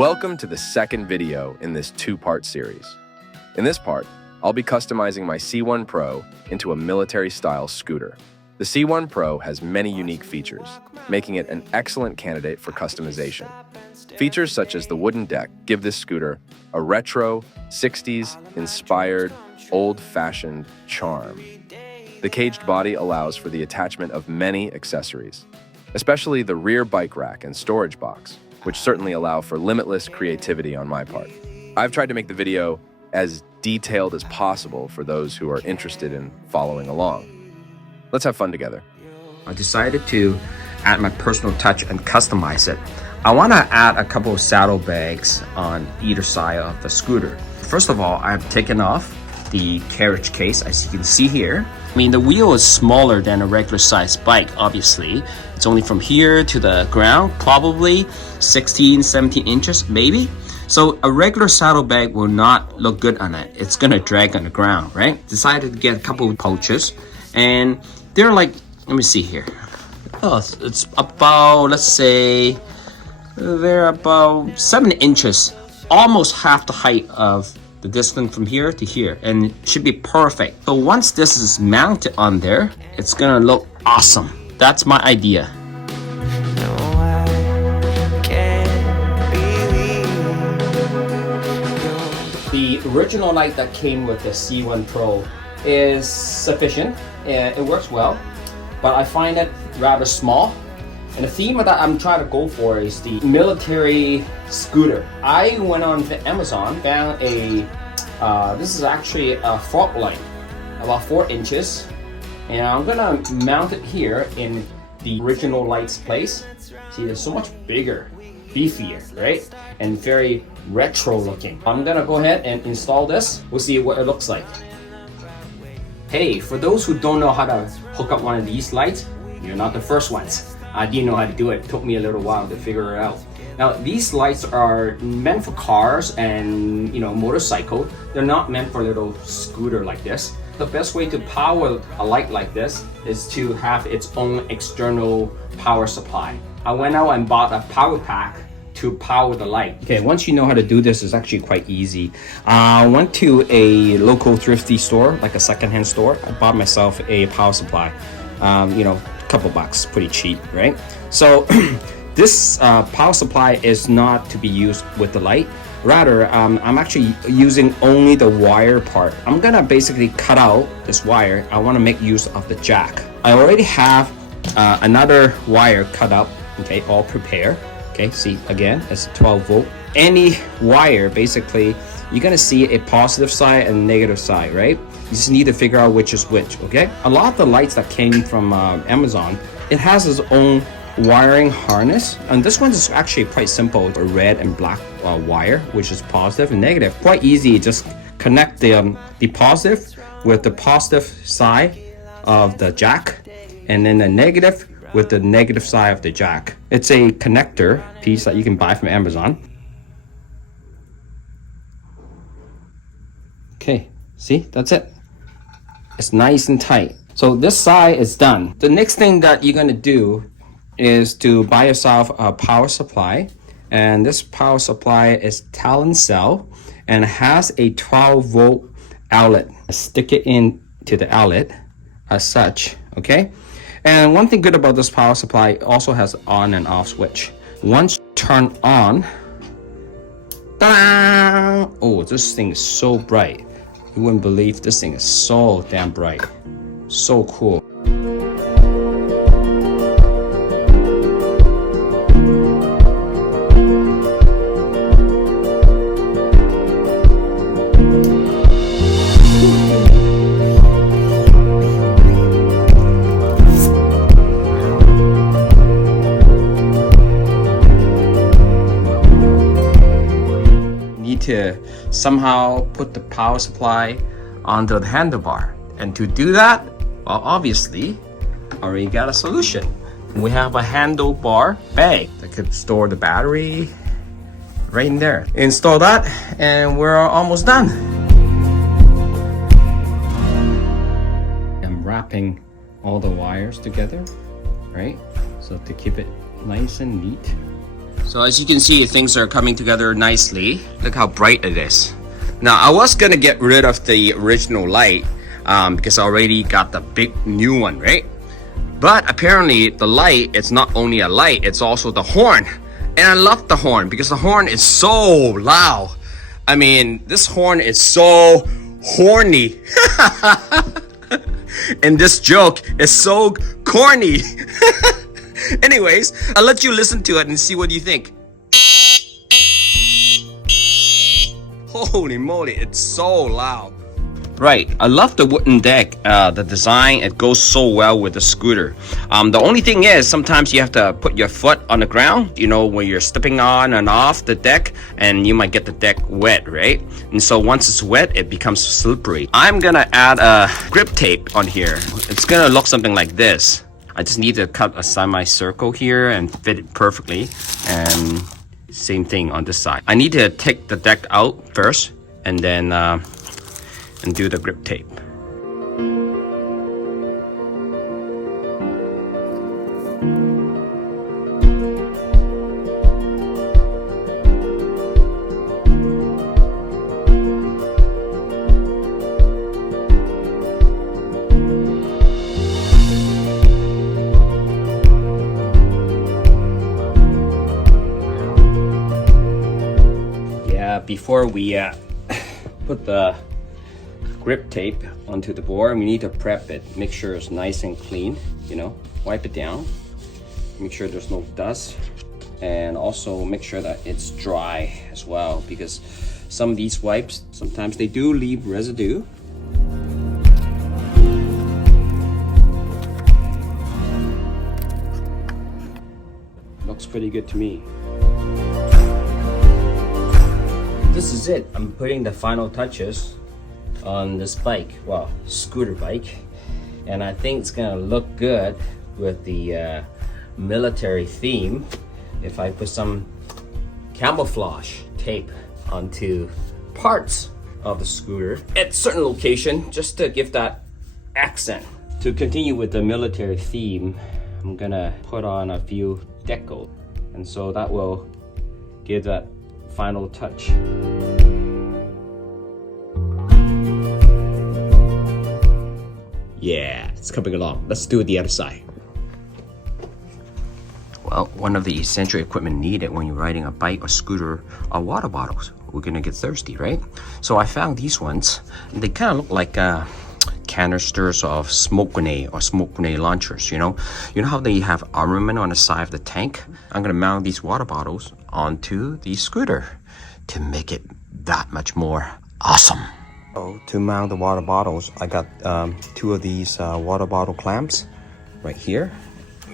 Welcome to the second video in this two-part series. In this part, I'll be customizing my C1 Pro into a military-style scooter. The C1 Pro has many unique features, making it an excellent candidate for customization. Features such as the wooden deck give this scooter a retro, 60s-inspired, old-fashioned charm. The caged body allows for the attachment of many accessories, especially the rear bike rack and storage box, which certainly allow for limitless creativity on my part. I've tried to make the video as detailed as possible for those who are interested in following along. Let's have fun together. I decided to add my personal touch and customize it. I want to add a couple of saddlebags on either side of the scooter. First of all, I've taken off the carriage case, as you can see here. I mean, the wheel is smaller than a regular size bike, obviously. It's only from here to the ground, probably 16, 17 inches, maybe. So a regular saddlebag will not look good on it. It's gonna drag on the ground, right? Decided to get a couple of pouches, and they're like, let me see here. Oh, it's about, let's say, they're about 7 inches, almost half the height of the distance from here to here, and it should be perfect. So once this is mounted on there, it's gonna look awesome. That's my idea. The original light that came with the C1 Pro is sufficient, and it works well, but I find it rather small. And the theme that I'm trying to go for is the military scooter. I went on to Amazon, found a, this is actually a fog light, about 4 inches. And I'm gonna mount it here in the original light's place. See, it's so much bigger, beefier, right? And very retro looking. I'm gonna go ahead and install this. We'll see what it looks like. Hey, for those who don't know how to hook up one of these lights, you're not the first ones. I didn't know how to do it. It took me a little while to figure it out. Now, these lights are meant for cars and, motorcycle. They're not meant for a little scooter like this. The best way to power a light like this is to have its own external power supply. I went out and bought a power pack to power the light. Okay, once you know how to do this, it's actually quite easy. I went to a local thrifty store, like a secondhand store. I bought myself a power supply. Couple bucks, pretty cheap, right? So this power supply is not to be used with the light. Rather, I'm actually using only the wire part. I'm gonna basically cut out this wire. I want to make use of the jack. I already have another wire cut up, okay, all prepared. Okay, see, again, it's 12 volt. Any wire, basically, you're gonna see a positive side and negative side, right? You just need to figure out which is which, okay? A lot of the lights that came from Amazon, it has its own wiring harness. And this one is actually quite simple, a red and black wire, which is positive and negative. Quite easy, just connect the positive with the positive side of the jack, and then the negative with the negative side of the jack. It's a connector piece that you can buy from Amazon. Okay, see, that's it. It's nice and tight. So this side is done. The next thing that you're gonna do is to buy yourself a power supply. And this power supply is Talon cell and has a 12 volt outlet. Stick it into the outlet as such, okay? And one thing good about this power supply, it also has on and off switch. Once turned on, ta-da! Oh, this thing is so bright. You wouldn't believe this thing is so damn bright. So cool. To somehow put the power supply onto the handlebar, and to do that, well, obviously I already got a solution. We have a handlebar bag that could store the battery right in there. Install that and we're almost done. I'm wrapping all the wires together, right? So to keep it nice and neat. So as you can see, things are coming together nicely. Look how bright it is. Now I was gonna get rid of the original light because I already got the big new one, right? But apparently the light, it's not only a light, it's also the horn. And I love the horn because the horn is so loud. I mean, this horn is so horny. And this joke is so corny. Anyways, I'll let you listen to it and see what you think. Holy moly, it's so loud. Right, I love the wooden deck. The design, it goes so well with the scooter. The only thing is, sometimes you have to put your foot on the ground, you know, when you're stepping on and off the deck, and you might get the deck wet, right? And so once it's wet, it becomes slippery. I'm gonna add a grip tape on here. It's gonna look something like this. I just need to cut a semicircle here and fit it perfectly. And same thing on this side. I need to take the deck out first, and then and do the grip tape. Yeah, before we put the grip tape onto the board, we need to prep it, make sure it's nice and clean, you know, wipe it down, make sure there's no dust, and also make sure that it's dry as well, because some of these wipes, sometimes they do leave residue. Looks pretty good to me. This is it. I'm putting the final touches on this bike, well, scooter bike, and I think it's gonna look good with the military theme if I put some camouflage tape onto parts of the scooter at certain location, just to give that accent. To continue with the military theme, I'm gonna put on a few deco, and so that will give that final touch. Yeah, it's coming along. Let's do the other side. Well, one of the essential equipment needed when you're riding a bike or scooter are water bottles. We're gonna get thirsty, right? So I found these ones. They kind of look like canisters of smoke grenade or smoke grenade launchers, you know? You know how they have armament on the side of the tank? I'm gonna mount these water bottles onto the scooter to make it that much more awesome. Oh, to mount the water bottles, I got two of these water bottle clamps right here.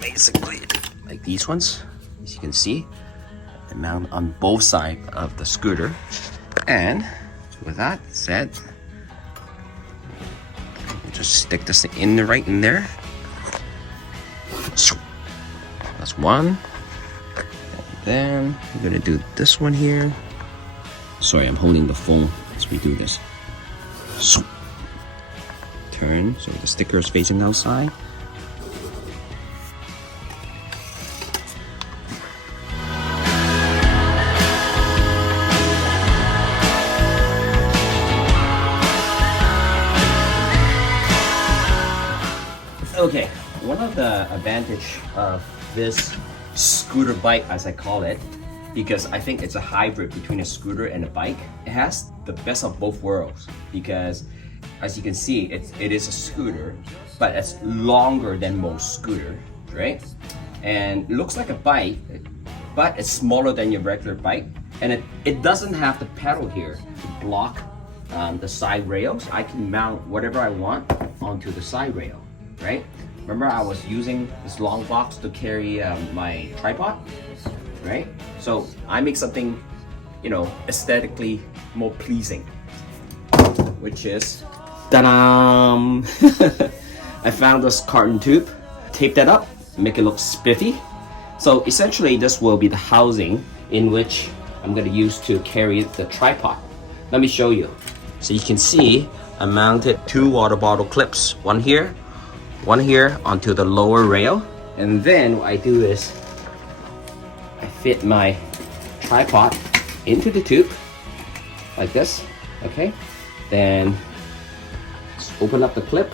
Basically, like these ones, as you can see, they mount on both sides of the scooter. And with that said, we'll just stick this right in there. That's one. And then we're gonna do this one here. Sorry, I'm holding the phone as we do this. Turn so the sticker is facing outside. Okay, one of the advantage of this scooter bike, as I call it, because I think it's a hybrid between a scooter and a bike. It has the best of both worlds because, as you can see, it is a scooter, but it's longer than most scooter, right? And it looks like a bike, but it's smaller than your regular bike. And it doesn't have the pedal here to block the side rails. I can mount whatever I want onto the side rail, right? Remember I was using this long box to carry my tripod, right? So I make something, you know, aesthetically more pleasing, which is, ta-da! I found this carton tube, tape that up, make it look spiffy. So essentially this will be the housing in which I'm gonna use to carry the tripod. Let me show you. So you can see I mounted two water bottle clips, one here onto the lower rail. And then what I do is I fit my tripod into the tube like this, okay? Then just open up the clip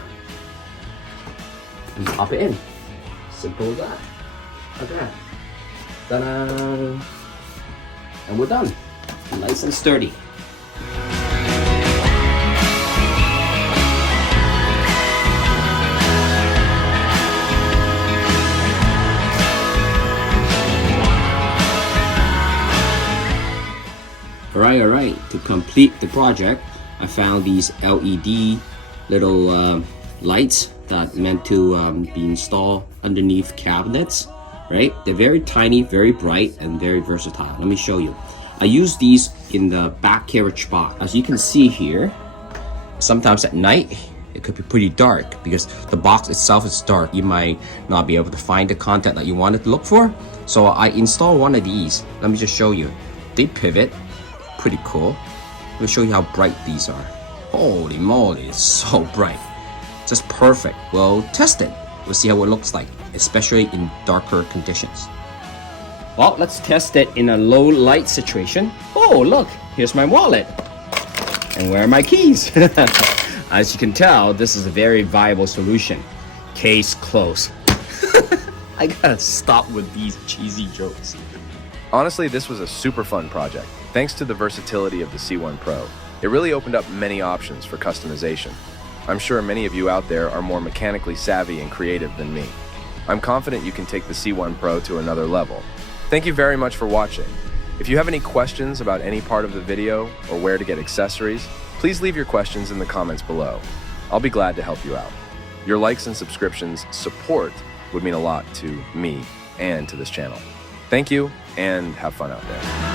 and pop it in. Simple as that. Like that. Ta-da! And we're done. Nice and sturdy. Alright, to complete the project, I found these LED little lights that meant to be installed underneath cabinets, right? They're very tiny, very bright, and very versatile. Let me show you. I use these in the back carriage box. As you can see here, sometimes at night, it could be pretty dark because the box itself is dark. You might not be able to find the content that you wanted to look for. So I installed one of these. Let me just show you. They pivot. Pretty cool. Let me show you how bright these are. Holy moly, it's so bright. Just perfect. We'll test it. We'll see how it looks like, especially in darker conditions. Well, let's test it in a low light situation. Oh, look, here's my wallet. And where are my keys? As you can tell, this is a very viable solution. Case closed. I gotta stop with these cheesy jokes. Honestly, this was a super fun project. Thanks to the versatility of the C1 Pro, it really opened up many options for customization. I'm sure many of you out there are more mechanically savvy and creative than me. I'm confident you can take the C1 Pro to another level. Thank you very much for watching. If you have any questions about any part of the video or where to get accessories, please leave your questions in the comments below. I'll be glad to help you out. Your likes and subscriptions support would mean a lot to me and to this channel. Thank you, and have fun out there.